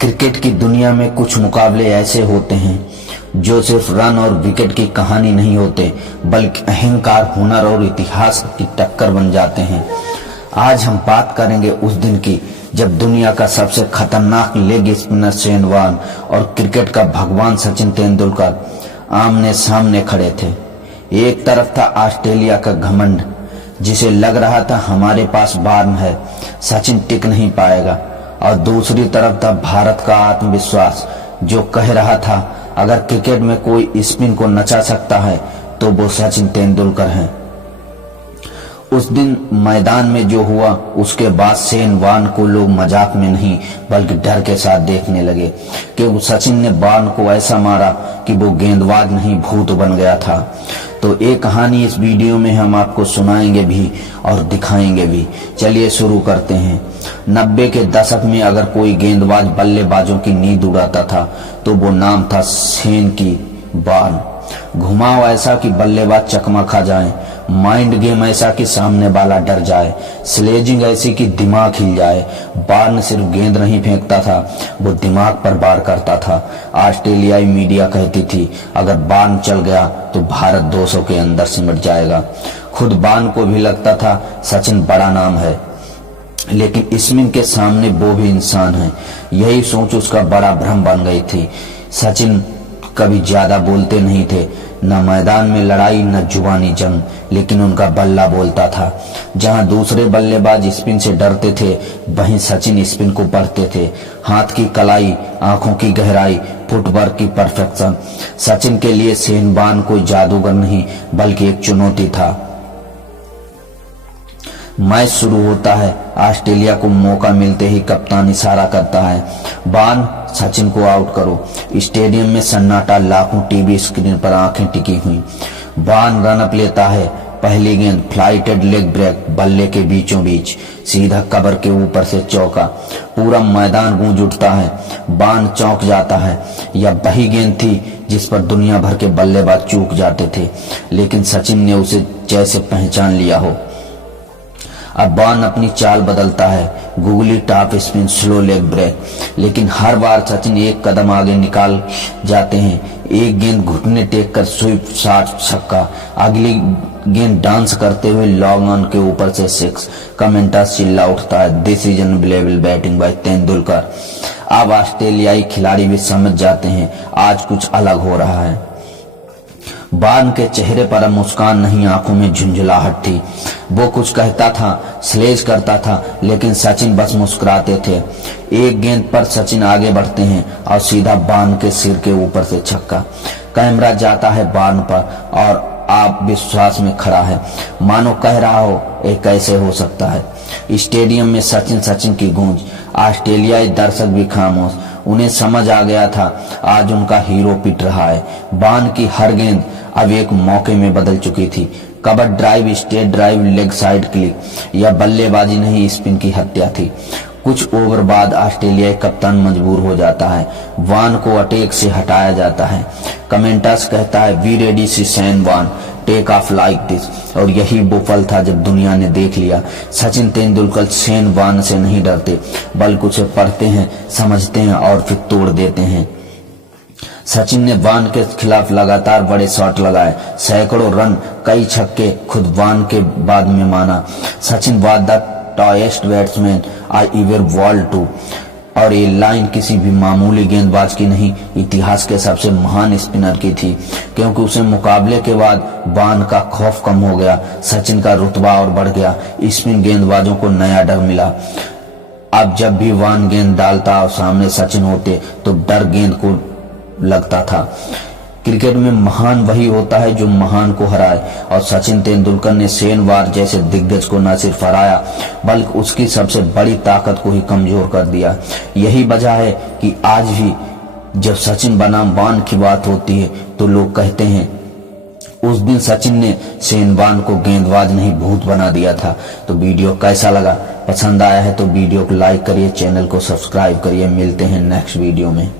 Cricket की दुनिया में कुछ मुकाबले ऐसे होते हैं जो सिर्फ रन और विकेट की कहानी नहीं होते, बल्कि अहंकार, हुनर और इतिहास की टक्कर बन जाते हैं। आज हम बात करेंगे उस दिन की जब दुनिया का सबसे खतरनाक लेग स्पिनर शेन वॉर्न और क्रिकेट का भगवान सचिन तेंदुलकर आमने सामने खड़े थे। एक तरफ था ऑस्ट्रेलिया का घमंड, जिसे लग रहा था हमारे पास वॉर्न है, सचिन टिक नहीं पाएगा, और दूसरी तरफ था भारत का आत्मविश्वास जो कह रहा था अगर क्रिकेट में कोई स्पिन को नचा सकता है तो वो सचिन तेंदुलकर हैं। उस दिन मैदान में जो हुआ उसके बाद शेन वॉर्न को लोग मजाक में नहीं बल्कि डर के साथ देखने लगे कि सचिन ने वॉर्न को ऐसा मारा कि वो गेंदबाज नहीं भूत बन गया था। तो एक कहानी इस वीडियो में हम आपको सुनाएंगे भी और दिखाएंगे भी। चलिए शुरू करते हैं। 90 के दशक में अगर कोई गेंदबाज बल्लेबाजों की नींद उड़ाता था तो वो नाम था शेन की वॉर्न। घुमाव ऐसा कि बल्लेबाज चकमा खा जाए, माइंड गेम ऐसा कि सामने वाला डर जाए, स्लेजिंग ऐसी कि दिमाग हिल जाए। वॉर्न सिर्फ गेंद नहीं फेंकता था, वो दिमाग पर वार करता था। ऑस्ट्रेलियाई मीडिया कहती थी अगर वॉर्न चल गया तो भारत 200 के अंदर सिमट जाएगा। खुद वॉर्न को भी लगता था सचिन बड़ा नाम है, लेकिन स्पिन के सामने वो भी इंसान है। यही सोच उसका बड़ा भ्रम बन गई थी। सचिन कभी ज्यादा बोलते नहीं थे, न मैदान में लड़ाई न जुबानी जंग, लेकिन उनका बल्ला बोलता था। जहां दूसरे बल्लेबाज स्पिन से डरते थे वहीं सचिन स्पिन को पढ़ते थे। हाथ की कलाई, आंखों की गहराई, फुटवर्क की परफेक्शन। सचिन के लिए शेन वॉर्न कोई जादूगर नहीं बल्कि एक चुनौती था। मैच शुरू होता है। ऑस्ट्रेलिया को मौका मिलते ही कप्तान इशारा करता है, वॉर्न सचिन को आउट करो। स्टेडियम में सन्नाटा, लाखों टीवी स्क्रीन पर आंखें टिकी हुई। वॉर्न रन अप लेता है। पहली गेंद फ्लाइटेड लेग ब्रेक, बल्ले के बीचों बीच, सीधा कवर के ऊपर से चौका। पूरा मैदान गूंज उठता है। वॉर्न चौंक जाता है। यह वही गेंद थी जिस पर दुनिया भर के बल्लेबाज चूक जाते थे, लेकिन सचिन ने उसे जैसे पहचान लिया हो। अब वॉर्न अपनी चाल बदलता है, googly top spin, slow leg break, लेकिन हर बार सचिन एक कदम आगे निकाल जाते हैं। एक गेंद घुटने टेक कर स्वीप शॉट, छक्का। अगली गेंद डांस करते हुए लॉन्ग ऑन के ऊपर से सिक्स। कमेंटर्स चिल्ला उठता है, this is unbelievable batting bye Tendulkar. अब ऑस्ट्रेलियाई खिलाड़ी भी समझ जाते हैं आज कुछ अलग हो रहा है। वॉर्न के चेहरे पर अब मुस्कान नहीं, आंखों में झुंझुलाहट थी। वो कुछ कहता था, स्लेज करता था, लेकिन सचिन बस मुस्कुराते थे। एक गेंद पर सचिन आगे बढ़ते हैं और सीधा वॉर्न के सिर के ऊपर से छक्का। कैमरा जाता है वॉर्न पर और आप विश्वास में खड़ा है, मानो कह रहा हो ये कैसे हो सकता है। स्टेडियम में सचिन सचिन की गूंज। ऑस्ट्रेलियाई दर्शक भी खामोश। उन्हें समझ आ गया था आज उनका हीरो पिट रहा है। वॉर्न की हर गेंद अब एक मौके में बदल चुकी थी। Cover drive, straight drive, leg side click, यह बल्लेबाजी नहीं स्पिन की हत्या थी। कुछ ओवर बाद ऑस्ट्रेलियाई कप्तान मजबूर हो जाता है, वॉर्न को अटैक से हटाया जाता है। कमेंटर्स कहता है, we ready see Shane Warne, take off like this. और यही वो पल था जब दुनिया ने देख लिया सचिन तेंदुलकर शेन वॉर्न से नहीं डरते बल्कि उसे पढ़ते हैं, समझते हैं और फिर तोड़ देते हैं। सचिन ने वॉर्न के खिलाफ लगातार बड़े शॉट लगाए, सैकड़ों रन, कई छक्के। खुद वॉर्न के बाद में माना, Sachin was the tallest batsman I ever bowled to. और ये लाइन किसी भी मामूली गेंदबाज की नहीं, इतिहास के सबसे महान स्पिनर की थी, क्योंकि उसे मुकाबले के बाद वॉर्न का खौफ कम हो गया, सचिन का रुतबा और बढ़ गया। स्पिन गेंदबाजों को नया डर मिला। अब जब भी वॉर्न गेंद डालता और सामने सचिन होते तो डर गेंद को लगता था। क्रिकेट में महान वही होता है जो महान को हराए, और सचिन तेंदुलकर ने शेन वॉर्न जैसे दिग्गज को न सिर्फ हराया बल्कि उसकी सबसे बड़ी ताकत को ही कमजोर कर दिया। यही वजह है कि आज भी जब सचिन बनाम वॉर्न की बात होती है तो लोग कहते हैं उस दिन सचिन ने शेन वॉर्न को गेंदबाज नहीं भूत बना दिया था। तो वीडियो कैसा लगा? पसंद आया है तो वीडियो को लाइक करिए, चैनल को सब्सक्राइब करिए। मिलते हैं नेक्स्ट वीडियो में।